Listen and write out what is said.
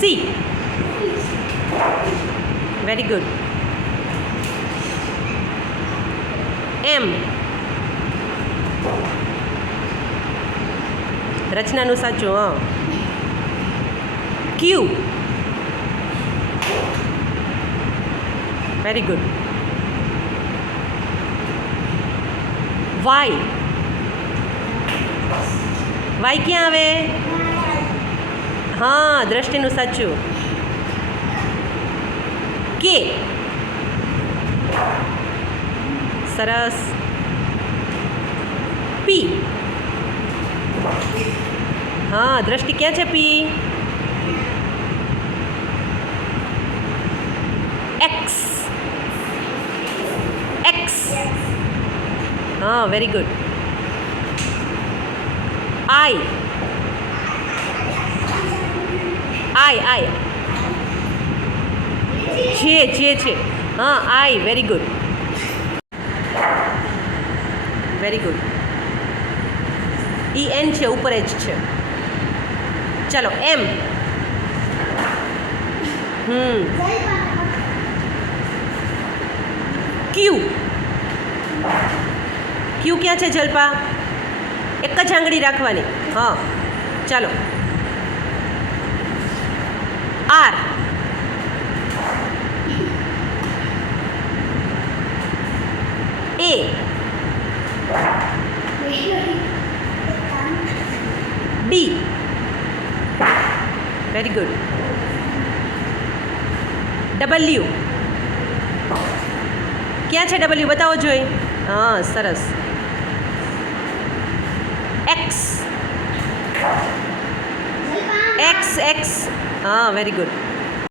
C. Very good. એમ. રચનાનું સાચું. હા. Q. Very good. Y. Y ક્યાં આવે? હા, દ્રષ્ટિનું સાચું. કે. સરસ. પી. હા, દ્રષ્ટિ ક્યાં છે? પી. એક્સ. એક્સ. હા, વેરી ગુડ. આઈ. આઈ. છે. હા, I. Very good. Very good. E N છે, ઉપર જ છે. ચાલો, એમ. ક્યુ. ક્યુ ક્યાં છે જલ્પા? એક જ આંગળી રાખવાની. હા, ચાલો. આર. એ. ડી. Very good. ડબલ્યુ. ક્યાં છે ડબલ્યુ? બતાવો જોઈ. હા, સરસ. એક્સ. હા, વેરી ગુડ.